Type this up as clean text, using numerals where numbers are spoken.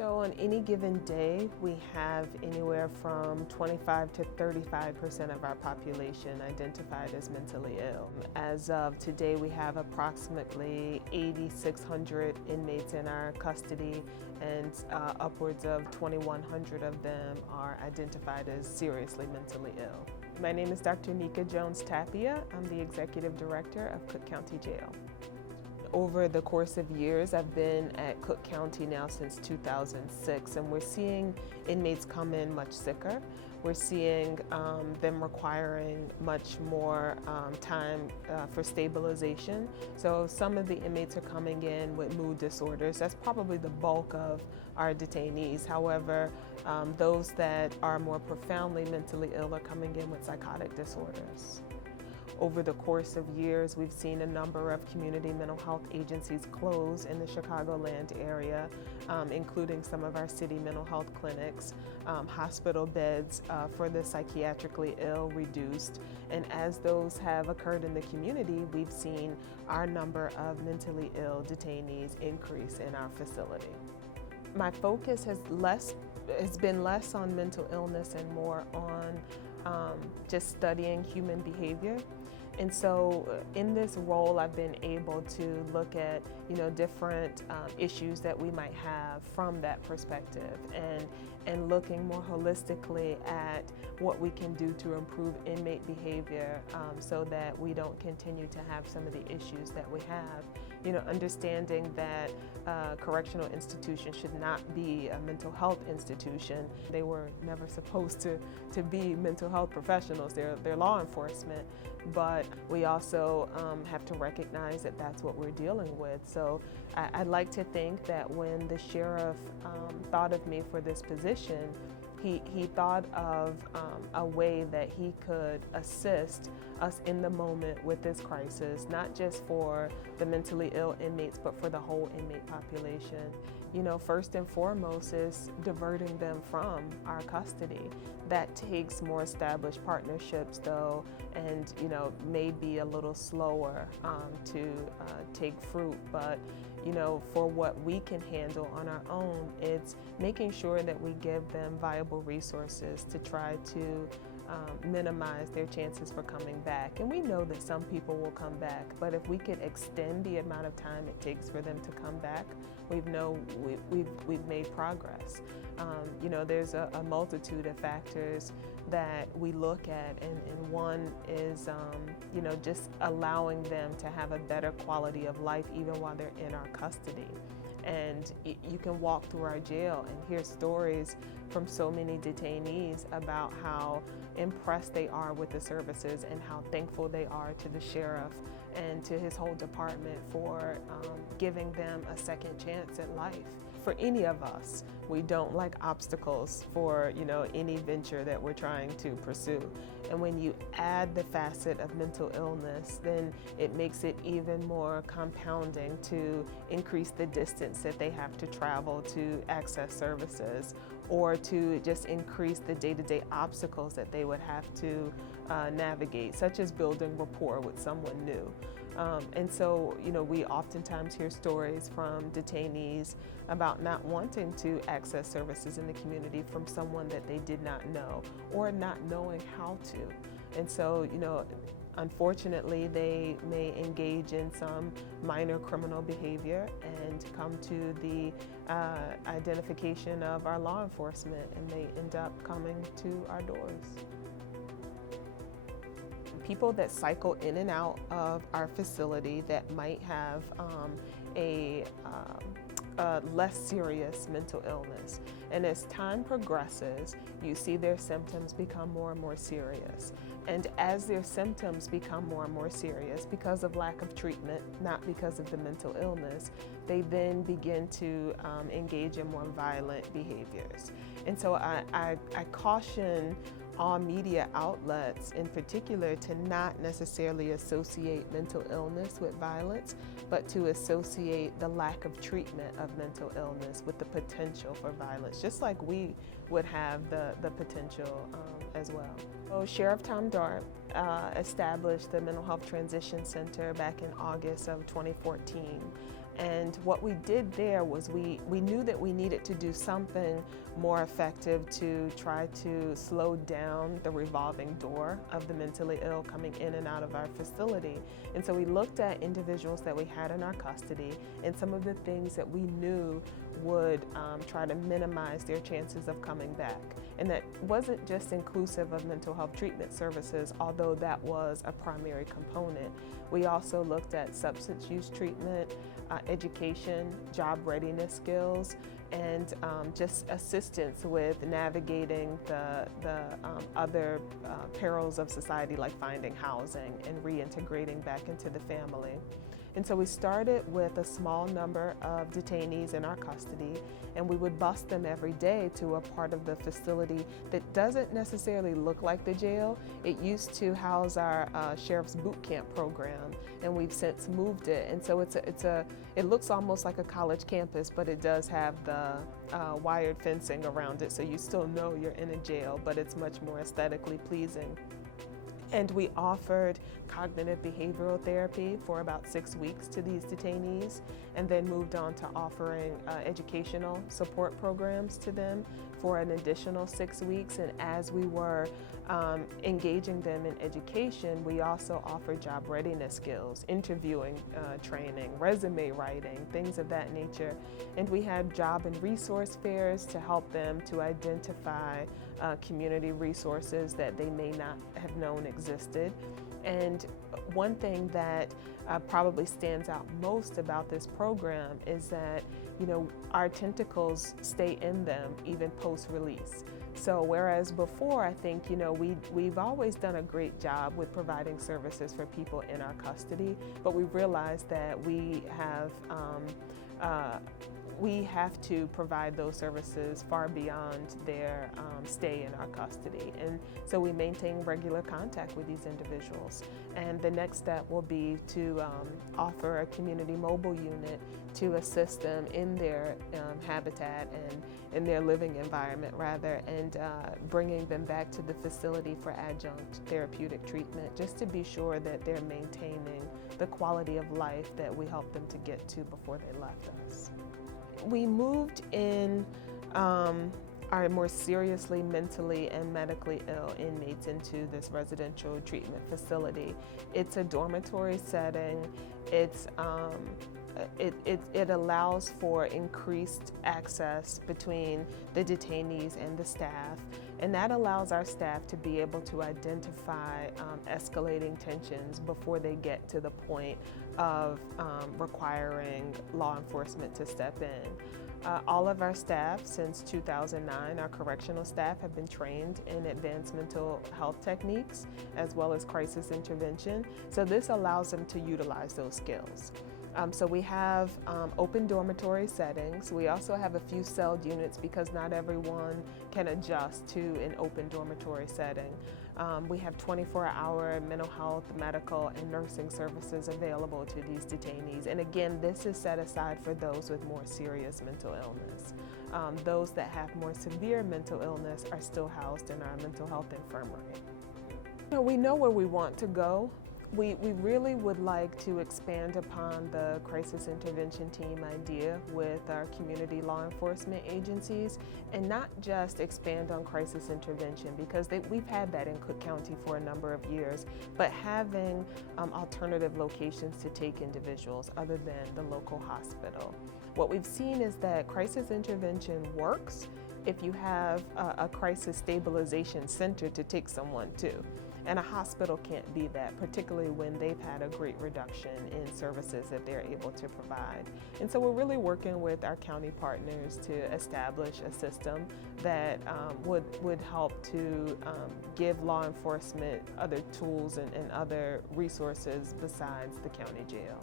So on any given day, we have anywhere from 25 to 35% of our population identified as mentally ill. As of today, we have approximately 8,600 inmates in our custody, and upwards of 2,100 of them are identified as seriously mentally ill. My name is Dr. Nneka Jones Tapia. I'm the Executive Director of Cook County Jail. Over the course of years, I've been at Cook County now since 2006, and we're seeing inmates come in much sicker. We're seeing them requiring much more time for stabilization. So some of the inmates are coming in with mood disorders. That's probably the bulk of our detainees. However, those that are more profoundly mentally ill are coming in with psychotic disorders. Over the course of years, we've seen a number of community mental health agencies close in the Chicagoland area, including some of our city mental health clinics. Hospital beds for the psychiatrically ill reduced. And as those have occurred in the community, we've seen our number of mentally ill detainees increase in our facility. My focus has been less on mental illness and more on just studying human behavior. And so in this role, I've been able to look at, different issues that we might have from that perspective, and looking more holistically at what we can do to improve inmate behavior so that we don't continue to have some of the issues that we have. Understanding that correctional institution should not be a mental health institution. They were never supposed to be mental health professionals. They're law enforcement, but we also have to recognize that that's what we're dealing with. So I'd like to think that when the sheriff thought of me for this position, he thought of a way that he could assist us in the moment with this crisis, not just for the mentally ill inmates, but for the whole inmate population. First and foremost is diverting them from our custody. That takes more established partnerships though, and may be a little slower to take fruit, but for what we can handle on our own, it's making sure that we give them viable resources to try to minimize their chances for coming back. And we know that some people will come back, but if we could extend the amount of time it takes for them to come back, we've made progress. There's a multitude of factors that we look at, and one is just allowing them to have a better quality of life even while they're in our custody. And you can walk through our jail and hear stories from so many detainees about how impressed they are with the services and how thankful they are to the sheriff and to his whole department for giving them a second chance at life. For any of us, we don't like obstacles for any venture that we're trying to pursue. And when you add the facet of mental illness, then it makes it even more compounding to increase the distance that they have to travel to access services, or to just increase the day-to-day obstacles that they would have to navigate, such as building rapport with someone new. And so, we oftentimes hear stories from detainees about not wanting to access services in the community from someone that they did not know, or not knowing how to. And so, unfortunately, they may engage in some minor criminal behavior and come to the identification of our law enforcement, and they end up coming to our doors. People that cycle in and out of our facility that might have a less serious mental illness. And as time progresses, you see their symptoms become more and more serious. And as their symptoms become more and more serious because of lack of treatment, not because of the mental illness, they then begin to engage in more violent behaviors. And so I caution all media outlets in particular to not necessarily associate mental illness with violence, but to associate the lack of treatment of mental illness with the potential for violence, just like we would have the potential as well. So Sheriff Tom Dart established the Mental Health Transition Center back in August of 2014. And what we did there was we knew that we needed to do something more effective to try to slow down the revolving door of the mentally ill coming in and out of our facility. And so we looked at individuals that we had in our custody and some of the things that we knew would try to minimize their chances of coming back. And that wasn't just inclusive of mental health treatment services, although that was a primary component. We also looked at substance use treatment, education, job readiness skills, and just assistance with navigating the other perils of society, like finding housing and reintegrating back into the family. And so we started with a small number of detainees in our custody, and we would bus them every day to a part of the facility that doesn't necessarily look like the jail. It used to house our sheriff's boot camp program, and we've since moved it. And so it looks almost like a college campus, but it does have the wired fencing around it, so you still know you're in a jail, but it's much more aesthetically pleasing. And we offered cognitive behavioral therapy for about 6 weeks to these detainees, and then moved on to offering educational support programs to them for an additional 6 weeks. And as we were engaging them in education, we also offered job readiness skills, interviewing training, resume writing, things of that nature. And we had job and resource fairs to help them to identify community resources that they may not have known existed. And one thing that probably stands out most about this program is that, our tentacles stay in them even post-release. So whereas before, I think, we've always done a great job with providing services for people in our custody, but we realized that we have to provide those services far beyond their stay in our custody. And so we maintain regular contact with these individuals. And the next step will be to offer a community mobile unit to assist them in their habitat and in their living environment, rather, and bringing them back to the facility for adjunct therapeutic treatment, just to be sure that they're maintaining the quality of life that we helped them to get to before they left us. We moved in our more seriously mentally and medically ill inmates into this residential treatment facility. It's a dormitory setting. It allows for increased access between the detainees and the staff, and that allows our staff to be able to identify escalating tensions before they get to the point of requiring law enforcement to step in. All of our staff since 2009, our correctional staff, have been trained in advanced mental health techniques as well as crisis intervention. So this allows them to utilize those skills. So we have open dormitory settings. We also have a few celled units because not everyone can adjust to an open dormitory setting. We have 24-hour mental health, medical, and nursing services available to these detainees. And again, this is set aside for those with more serious mental illness. Those that have more severe mental illness are still housed in our mental health infirmary. We know where we want to go. We really would like to expand upon the crisis intervention team idea with our community law enforcement agencies, and not just expand on crisis intervention, because we've had that in Cook County for a number of years, but having alternative locations to take individuals other than the local hospital. What we've seen is that crisis intervention works if you have a crisis stabilization center to take someone to. And a hospital can't be that, particularly when they've had a great reduction in services that they're able to provide. And so we're really working with our county partners to establish a system that would help to give law enforcement other tools and other resources besides the county jail.